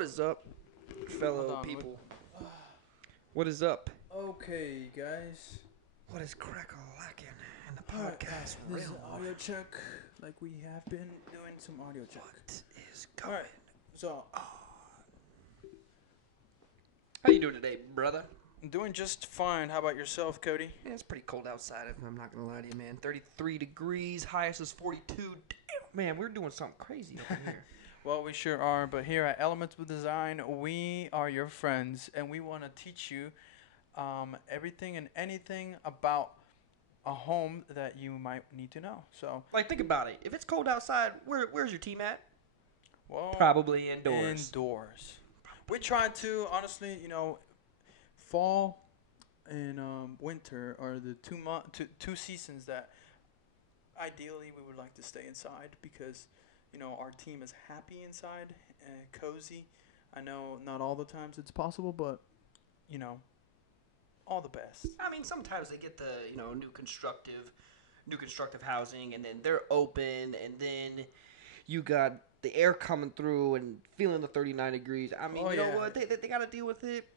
What is up, fellow people? What is up? Okay, guys. What is crack-a-lackin' in the Alright, podcast this is realm? audio check, like we have been doing some audio check. What is going Alright, so on? How you doing today, brother? I'm doing just fine. How about yourself, Cody? Yeah, it's pretty cold outside. I'm not gonna lie to you, man. 33 degrees. Highest is 42. Damn, man, we're doing something crazy over here. Well, we sure are, but here at Elements with Design, we are your friends, and we want to teach you everything and anything about a home that you might need to know. So, Like, think about it. If it's cold outside, where's your team at? well, Probably indoors. Indoors. We try to, honestly, fall and winter are the two seasons that ideally we would like to stay inside because our team is happy inside and cozy. I know not all the times it's possible, but all the best. I mean, sometimes they get the new constructive housing, and then they're open, and then you got the air coming through and feeling the 39 degrees. I mean, know what? They got to deal with it,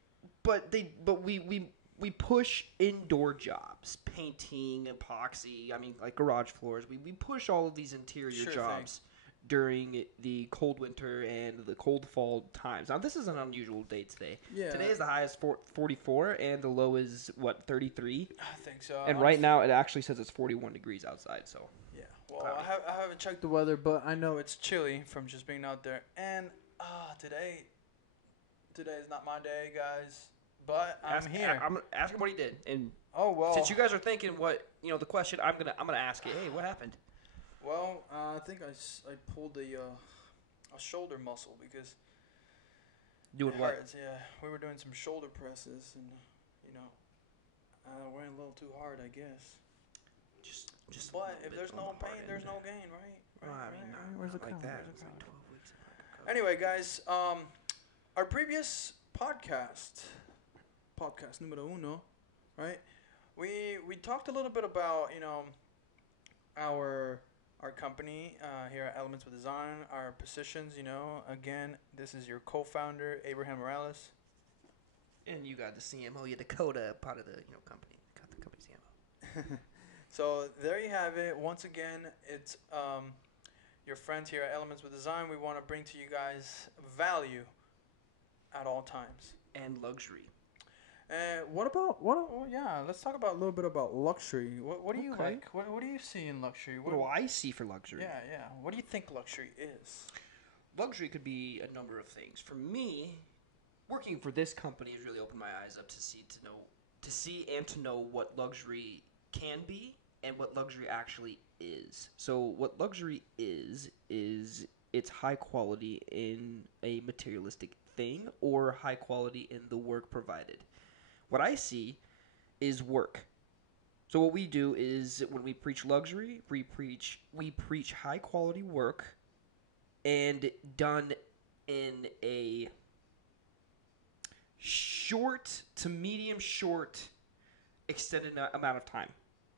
but we push indoor jobs, painting, epoxy. I mean, like garage floors. We push all of these interior jobs during the cold winter and the cold fall times. Now, this is an unusual day today. Yeah. Today is the highest 44, and the low is, 33? I think so. And right now, it actually says it's 41 degrees outside, so. Yeah. Well, I haven't checked the weather, but I know it's chilly from just being out there. And today is not my day, guys. But I'm here. I'm asking what he did. And well. since you guys are thinking what, the question, I'm gonna ask you, hey, what happened? Well, I think I pulled a shoulder muscle because doing it what? hurts. Yeah, we were doing some shoulder presses, and went a little too hard, I guess. Just. But if there's no pain, there's no gain, right? I mean, not where's the like that. Where's the It's like 12 weeks. Anyway, guys, our previous podcast numero uno, right? We talked a little bit about our company here at Elements with Design, our positions. Again, this is your co-founder Abraham Morales, and you got the CMO, you Dakota, part of the company. Got the company CMO. So there you have it. Once again, it's your friends here at Elements with Design. We want to bring to you guys value at all times and luxury. Let's talk about a little bit about luxury. What do you like? What do you see in luxury? What do I see for luxury? Yeah. What do you think luxury is? Luxury could be a number of things. For me, working for this company has really opened my eyes up to see and to know what luxury can be and what luxury actually is. So what luxury is it's high quality in a materialistic thing or high quality in the work provided. What I see is work. So what we do is when we preach luxury, we preach high quality work and done in a short to medium short extended amount of time.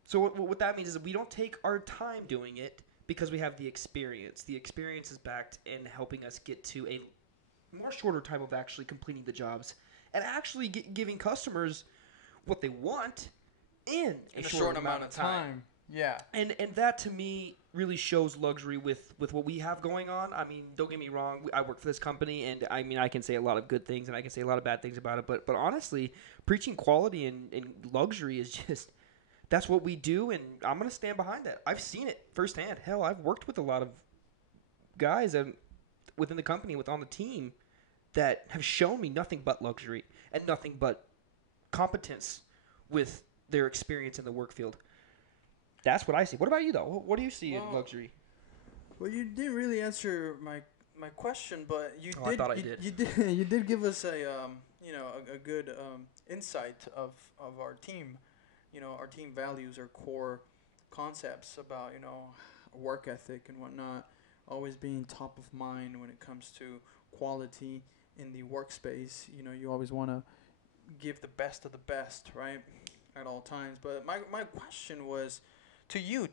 So what that means is that we don't take our time doing it because we have the experience. The experience is backed in helping us get to a more shorter time of actually completing the jobs and actually giving customers what they want in a short amount of time. Yeah. And that to me really shows luxury with what we have going on. I mean, don't get me wrong. I work for this company, and I mean, I can say a lot of good things and I can say a lot of bad things about it. But honestly, preaching quality and luxury is just, that's what we do, and I'm going to stand behind that. I've seen it firsthand. Hell, I've worked with a lot of guys within the company, on the team, that have shown me nothing but luxury and nothing but competence with their experience in the work field. That's what I see. What about you, though? What do you see in luxury? Well, you didn't really answer my question, but you did. I thought I did. You did give us a good insight of our team. Our team values, our core concepts about work ethic and whatnot, always being top of mind when it comes to quality in the workspace. You always want to give the best of the best, right, at all times. But my question was to you,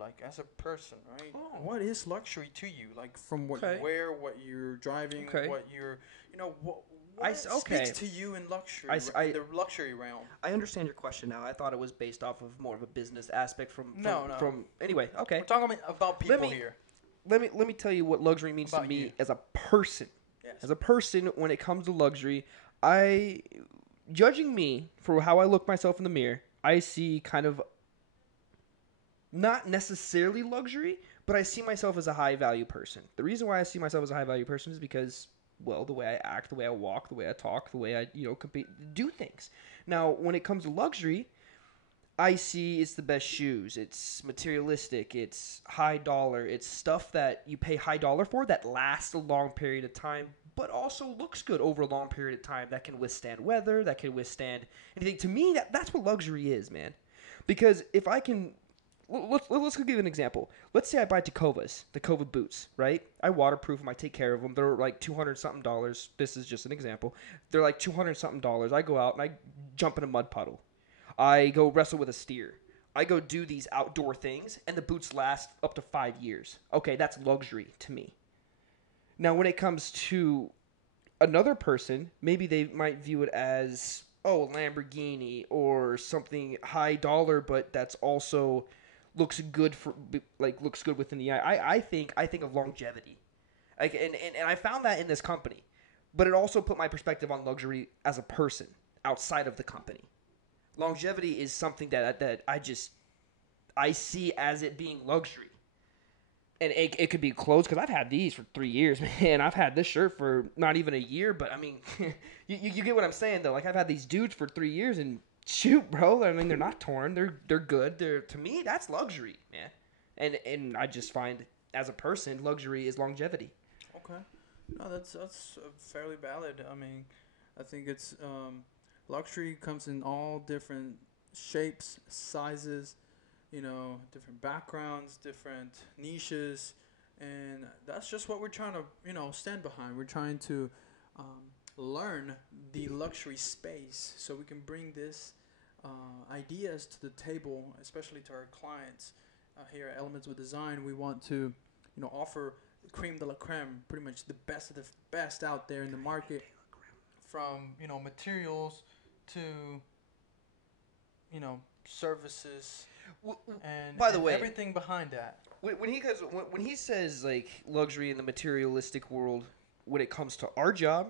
like as a person, right? Oh. What is luxury to you? Like from what Okay. you wear, what you're driving, Okay. what you're, what Okay. speaks to you in luxury, I in the luxury realm? I understand your question now. I thought it was based off of more of a business aspect from No, no. from anyway. Okay. We're talking about people me- here. Let me tell you what luxury means to About me you. as a person. Yes. As a person, when it comes to luxury, judging me for how I look myself in the mirror, I see kind of not necessarily luxury, but I see myself as a high value person. The reason why I see myself as a high value person is because, well, the way I act, the way I walk, the way I talk, the way I, compete, do things. Now, when it comes to luxury, I see it's the best shoes. It's materialistic. It's high dollar. It's stuff that you pay high dollar for that lasts a long period of time, but also looks good over a long period of time. That can withstand weather. That can withstand anything. To me, that's what luxury is, man. Because if I can, let's give an example. Let's say I buy Tecovas, the Tecova boots, right? I waterproof them. I take care of them. They're like $200 something. This is just an example. They're like $200 something. I go out and I jump in a mud puddle. I go wrestle with a steer. I go do these outdoor things, and the boots last up to 5 years. Okay, that's luxury to me. Now, when it comes to another person, maybe they might view it as, oh, Lamborghini or something high dollar, but that's also looks good looks good within the eye. I think of longevity, and I found that in this company, but it also put my perspective on luxury as a person outside of the company. Longevity is something that I see as it being luxury. And it could be clothes, because I've had these for 3 years, man. I've had this shirt for not even a year, but I mean, you get what I'm saying, though. Like, I've had these dudes for 3 years, and shoot, bro. I mean, they're not torn. They're good. To me, that's luxury, man. And I just find, as a person, luxury is longevity. Okay. No, that's fairly valid. I mean, I think it's luxury comes in all different shapes, sizes, different backgrounds, different niches, and that's just what we're trying to, stand behind. We're trying to learn the luxury space so we can bring this ideas to the table, especially to our clients here at Elements with Design. We want to, offer cream de la creme, pretty much the best of the best out there in the market, from materials to services, and by the way, everything behind that. When he says like luxury in the materialistic world, when it comes to our job,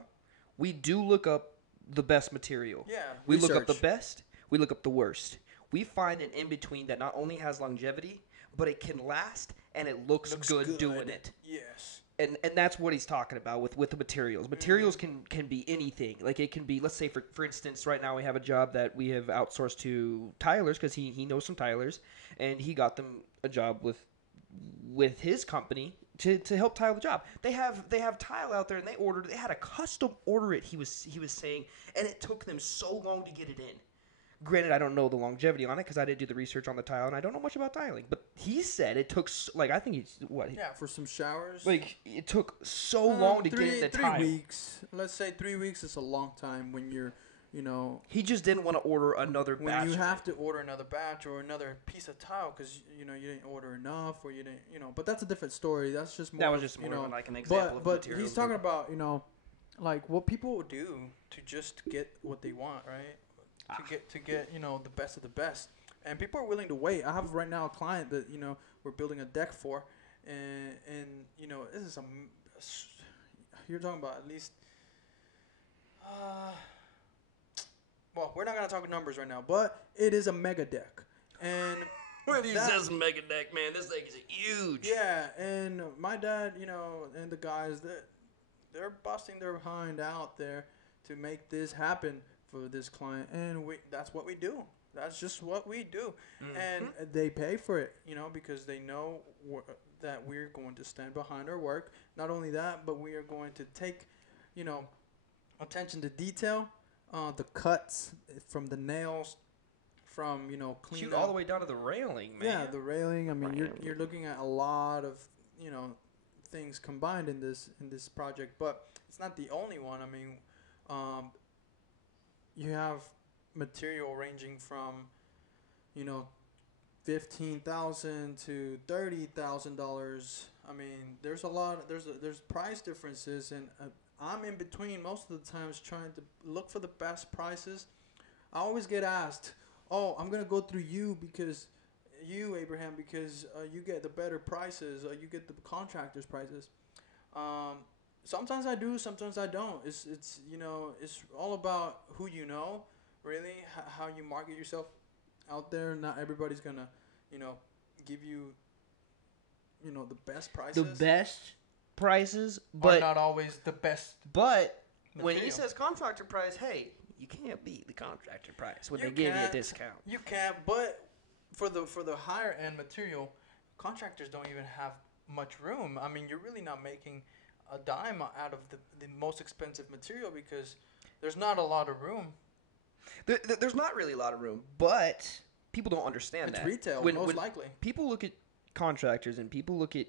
we do look up the best material. Yeah, we look up the best. We look up the worst. We find an in between that not only has longevity, but it can last and it looks good doing it. Yes. And that's what he's talking about with the materials. Materials can be anything. Like, it can be, let's say, for instance, right now we have a job that we have outsourced to tilers, because he knows some tilers, and he got them a job with his company to help tile the job. They have tile out there, and they had a custom order it, he was saying, and it took them so long to get it in. Granted, I don't know the longevity on it because I didn't do the research on the tile, and I don't know much about tiling. But he said it took, I think he's, what? Yeah, for some showers. Like, it took so long to get the tile. 3 weeks. Let's say 3 weeks is a long time when you're, He just didn't want to order another batch. When you have to order another batch or another piece of tile because, you didn't order enough, or you didn't, but that's a different story. That's just more. That was just more of like an example but of materials. But he's talking about, like what people do to just get what they want, right? To get the best of the best, and people are willing to wait. I have right now a client that we're building a deck for, and this is you're talking about at least well, we're not gonna talk numbers right now, but it is a mega deck, and when he says mega deck, man, this thing is huge. Yeah, and my dad, and the guys they're busting their behind out there to make this happen for this client, and that's what we do. That's just what we do. And they pay for it, because they know that we're going to stand behind our work. Not only that, but we are going to take, attention to detail, the cuts from the nails, from, clean Shoot, all the way down to the railing, man. Yeah, the railing. I mean, you're looking at a lot of, things combined in this project, but it's not the only one. I mean, you have material ranging from, $15,000 to $30,000. I mean, there's a lot. There's price differences, and I'm in between most of the times trying to look for the best prices. I always get asked, "Oh, I'm gonna go through you because Abraham, because you get the better prices, or you get the contractors' prices." Sometimes I do, sometimes I don't. It's it's all about who you know, really, how you market yourself out there. Not everybody's gonna, give you, the best prices. The best prices, but are not always the best. But when material. he says contractor price, hey, you can't beat the contractor price when You they give you a can't. discount. You can't, but for the higher end material, contractors don't even have much room. I mean, you're really not making a dime out of the most expensive material because there's not a lot of room. There's not really a lot of room, but people don't understand It's that. retail, when likely. People look at contractors and people look at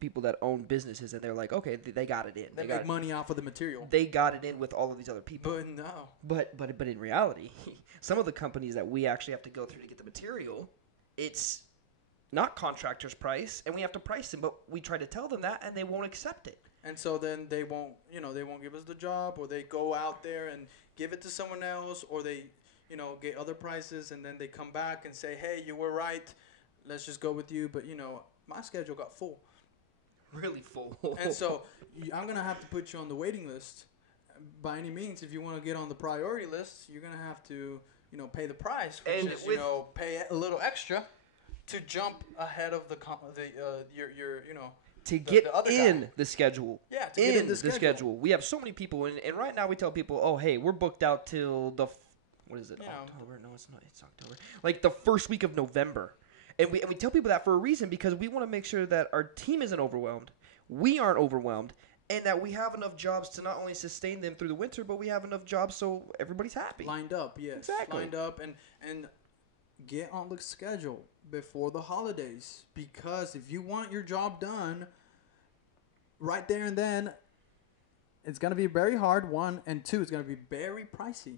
people that own businesses and they're like, okay, they got it in. They make money off of the material. They got it in with all of these other people. But no. But in reality, some of the companies that we actually have to go through to get the material, it's not contractor's price, and we have to price them, but we try to tell them that, and they won't accept it. And so then they won't give us the job, or they go out there and give it to someone else, or they, get other prices, and then they come back and say, hey, you were right, let's just go with you. But, my schedule got full. Really full. And so I'm going to have to put you on the waiting list. By any means, if you want to get on the priority list, you're going to have to, pay the price, which And is, pay a little extra to jump ahead of to get the other in guy. the schedule. Yeah, to get in the schedule. We have so many people, and right now we tell people, oh, hey, we're booked out till what is it, October? No, it's not. It's October. Like the first week of November. And we tell people that for a reason, because we want to make sure that our team isn't overwhelmed, we aren't overwhelmed, and that we have enough jobs to not only sustain them through the winter, but we have enough jobs so everybody's happy. Lined up, yes. Exactly. Lined up, and get on the schedule before the holidays, because if you want your job done right there and then, it's going to be very hard, one, and two, it's going to be very pricey.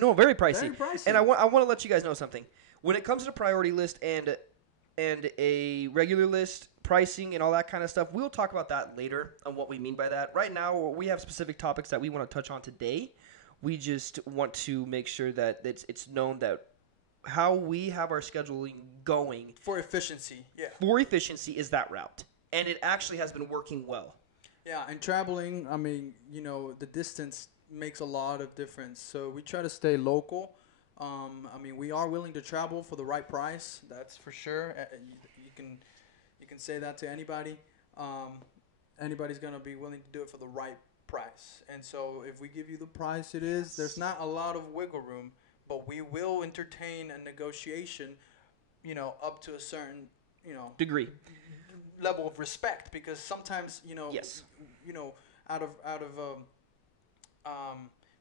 No, very pricey. Very pricey. And I want to let you guys know something. When it comes to the priority list and a regular list, pricing and all that kind of stuff, we'll talk about that later on what we mean by that. Right now, we have specific topics that we want to touch on today. We just want to make sure that it's known that how we have our scheduling going For efficiency, yeah. for efficiency is that route. And it actually has been working well. Yeah, and traveling, I mean, the distance makes a lot of difference. So we try to stay local. I mean, we are willing to travel for the right price. That's for sure. You can say that to anybody. Anybody's gonna be willing to do it for the right price. And so, if we give you the price it is, there's not a lot of wiggle room, but we will entertain a negotiation. Up to a certain Degree. level of respect, because sometimes Yes. out of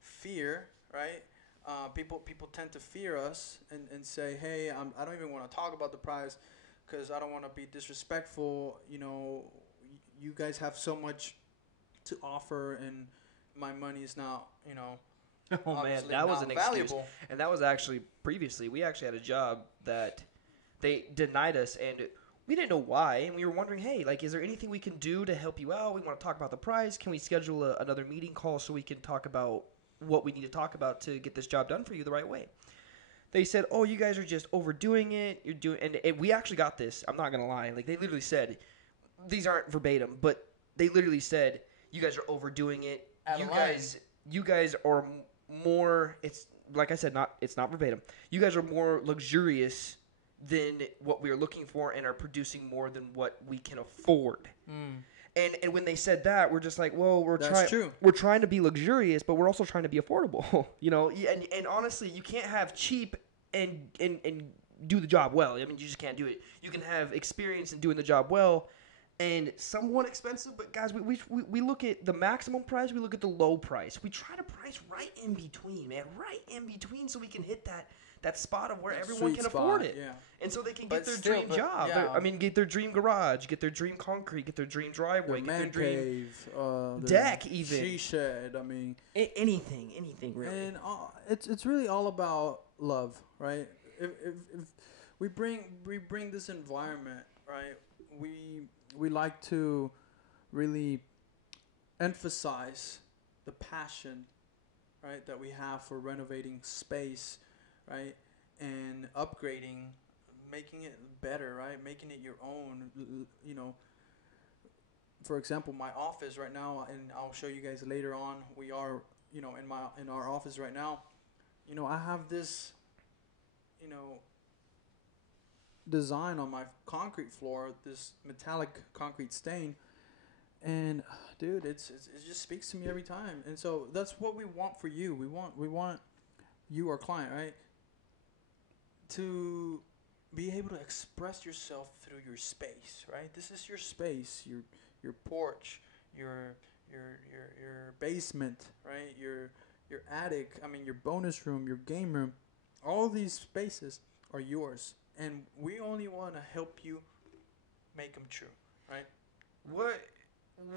fear, right? People tend to fear us and say, hey, I don't even want to talk about the price because I don't want to be disrespectful. You guys have so much to offer, and my money is not, Oh man, that was an excuse. And that was actually previously. We actually had a job that they denied us, and we didn't know why. And we were wondering, hey, like, is there anything we can do to help you out? We want to talk about the price. Can we schedule another meeting call so we can talk about what we need to talk about to get this job done for you the right way? They said, oh, you guys are just overdoing it. You're doing, and we actually got this. I'm not gonna lie. Like, they literally said, these aren't verbatim, but they literally said, you guys are overdoing it. You guys are more. It's like I said, it's not verbatim. You guys are more luxurious than what we are looking for, and are producing more than what we can afford. And when they said that, we're just like, well, we're trying to be luxurious, but we're also trying to be affordable. And honestly, you can't have cheap and do the job well. I mean, you just can't do it. You can have experience in doing the job well and somewhat expensive, but guys, we look at the maximum price, we look at the low price. We try to price right in between, man, right in between, so we can hit that spot of where everyone can afford it. Yeah. And so they can get their dream job. Yeah. Get their dream garage, get their dream concrete, get their dream driveway, get their dream cave, deck, even. She shed, I mean. Anything really. And it's really all about love, right? If we bring this environment, right? We like to really emphasize the passion, right, that we have for renovating space, right, and upgrading, making it better, right, making it your own. You know, for example, my office right now, and I'll show you guys later on. We are, in our office right now. I have this, you know, design on my concrete floor, this metallic concrete stain, and dude, it just speaks to me every time. And so that's what we want for you. We want you, our client, right, to be able to express yourself through your space, right? This is your space, your porch, your your basement, right? Your attic, I mean your bonus room, your game room. All these spaces are yours, and we only want to help you make them true, right? What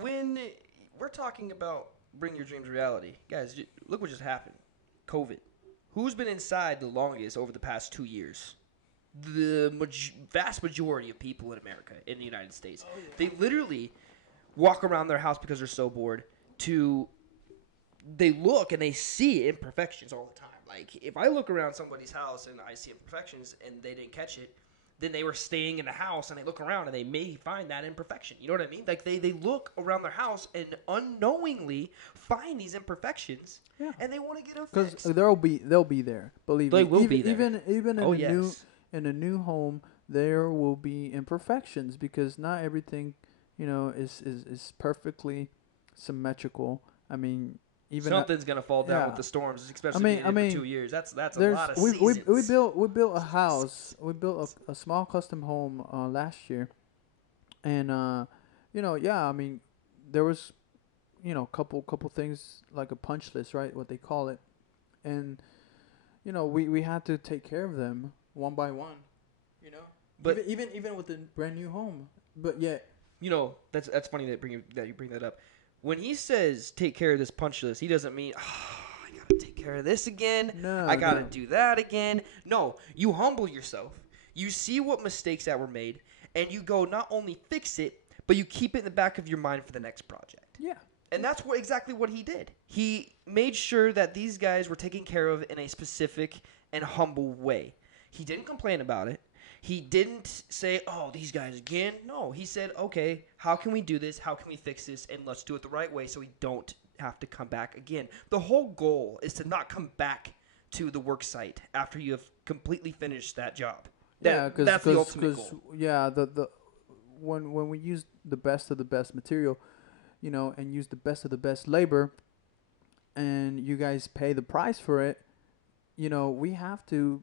when we're talking about bring your dreams to reality, guys? Look what just happened. COVID. Who's been inside the longest over the past 2 years? The vast majority of people in America, in the United States. Oh, yeah. They literally walk around their house because they're so bored. They look and they see imperfections all the time. Like, if I look around somebody's house and I see imperfections and they didn't catch it, then they were staying in the house and they look around and they may find that imperfection. You know what I mean? Like, they look around their house and unknowingly find these imperfections, Yeah. and they want to get them Because fixed. they'll be there. Believe They me. will be there. Even Oh, yes. in a new home, there will be imperfections because not everything, is perfectly symmetrical. I mean, even Something's gonna fall down yeah. with the storms, especially being in for 2 years. That's a lot of we seasons. we built a house. We built a small custom home last year, and yeah. I mean, there was couple things like a punch list, right? What they call it, and we had to take care of them one by one. But even with the brand new home, but yet that's funny that you bring that up. When he says take care of this punch list, he doesn't mean I gotta take care of this again. No, I gotta no. do that again. No, you humble yourself. You see what mistakes that were made, and you go not only fix it, but you keep it in the back of your mind for the next project. Yeah. And that's exactly what he did. He made sure that these guys were taken care of in a specific and humble way. He didn't complain about it. He didn't say, oh, these guys again. No, he said, okay, how can we do this? How can we fix this? And let's do it the right way so we don't have to come back again. The whole goal is to not come back to the work site after you have completely finished that job. That's the ultimate goal. Yeah, when we use the best of the best material, and use the best of the best labor, and you guys pay the price for it, we have to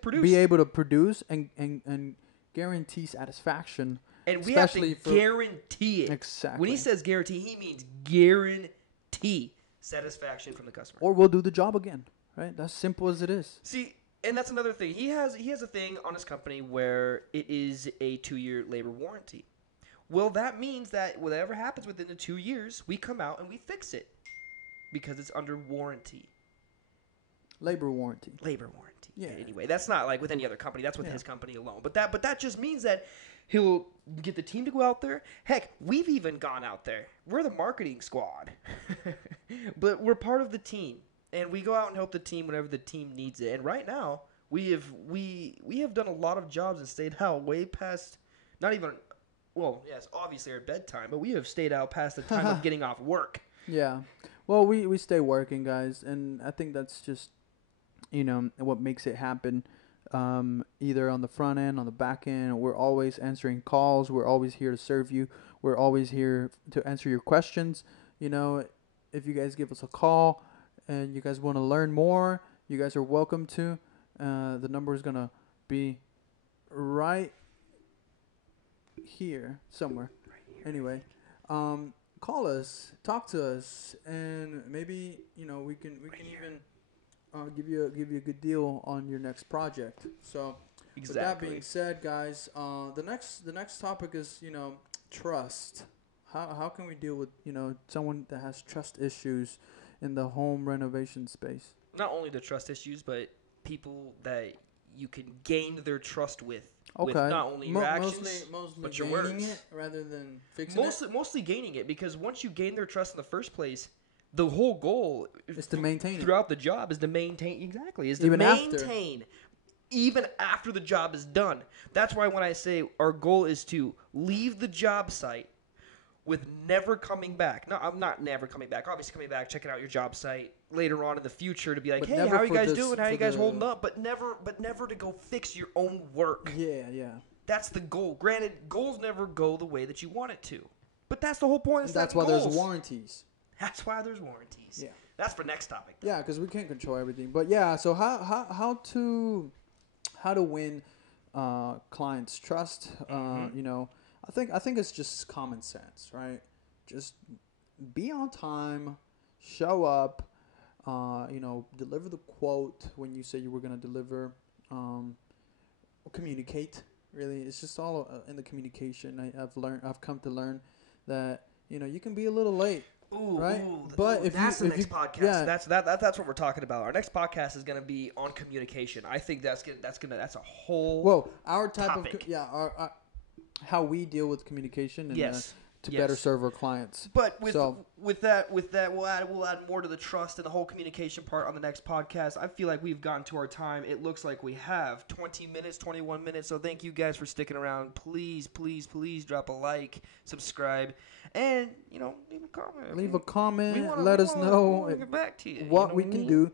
produce. Be able to produce and guarantee satisfaction. And we have to guarantee it. Exactly. When he says guarantee, he means guarantee satisfaction from the customer. Or we'll do the job again, right? That's simple as it is. See, and that's another thing. He has a thing on his company where it is a 2-year labor warranty. Well, that means that whatever happens within the 2 years, we come out and we fix it because it's under warranty. Labor warranty. Yeah. Anyway, that's not like with any other company. That's with his company alone. But that just means that he'll get the team to go out there. Heck, we've even gone out there. We're the marketing squad. But we're part of the team. And we go out and help the team whenever the team needs it. And right now, we have done a lot of jobs and stayed out way past not even yes, obviously our bedtime, but we have stayed out past the time of getting off work. Yeah. Well, we stay working, guys, and I think that's just what makes it happen, either on the front end, on the back end. We're always answering calls. We're always here to serve you. We're always here to answer your questions. If you guys give us a call and you guys want to learn more, you guys are welcome to. The number is going to be right here somewhere. Right here. Anyway, call us, talk to us, and maybe, we can even give you a good deal on your next project. So, With that being said, guys, the next topic is trust. How can we deal with someone that has trust issues in the home renovation space? Not only the trust issues, but people that you can gain their trust with Okay. not only your actions, mostly but your gaining words. it rather than fixing Mostly gaining it, because once you gain their trust in the first place, the whole goal Is to maintain it. throughout the job is to maintain. Exactly, is to Even after. maintain. Even after the job is done. That's why when I say our goal is to leave the job site with never coming back. No, I'm not never coming back. Obviously coming back, checking out your job site later on in the future to be like, But hey, never how are you for guys this- doing? How are you for guys the- holding up? But never to go fix your own work. Yeah, yeah. That's the goal. Granted, goals never go the way that you want it to. But that's the whole point of And that's setting why goals. there's warranties. That's why there's warranties. Yeah. That's for next topic. Yeah, because we can't control everything. But yeah, so how to win clients' trust? You know, I think it's just common sense, right? Just be on time, show up, you know, deliver the quote when you say you were going to deliver, communicate. Really, it's just all in the communication. I've come to learn that, you know, you can be a little late. Ooh, right? Ooh, But ooh, if that's you, the if next you, podcast. yeah, That's what we're talking about. Our next podcast is going to be on communication. I think that's a whole. well, our type topic. of our how we deal with communication and Yes. to Yes. better serve our clients. But with So- that, we'll add more to the trust and the whole communication part on the next podcast. I feel like we've gotten to our time. It looks like we have 20 minutes, 21 minutes. So thank you guys for sticking around. Please, please, please drop a like, subscribe, and you know, leave a comment. Leave a comment. We Let us know wanna get back to you. what You know we I can mean? do.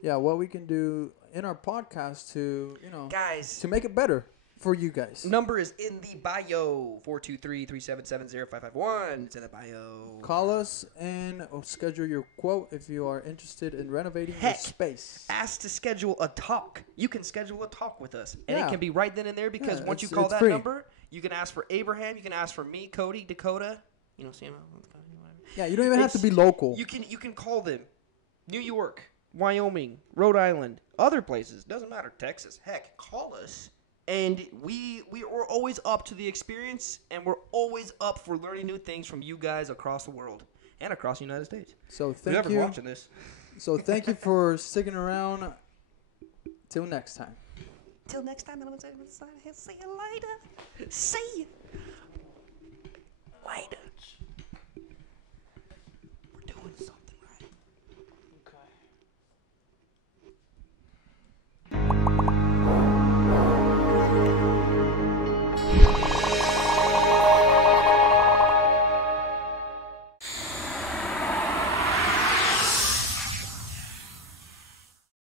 Yeah, what we can do in our podcast to, you know, Guys, to make it better for you guys. number is in the bio. 423-377-0551. It's in the bio. Call us and schedule your quote if you are interested in renovating your Heck. space. Ask to schedule a talk. You can schedule a talk with us. And Yeah. it can be right then and there, because Yeah, once you it's- call it's that free. number, you can ask for Abraham, you can ask for me, Cody, Dakota. You know, see him? Yeah, you don't even have to It's- be local. You can call them. New York, Wyoming, Rhode Island, other places. Doesn't matter. Texas. Heck, call us. And we're always up to the experience, and we're always up for learning new things from you guys across the world and across the United States. So Whoever's thank you. watching this. So thank you for sticking around. Till next time. Till next time, I'm going to say see you later. See you later.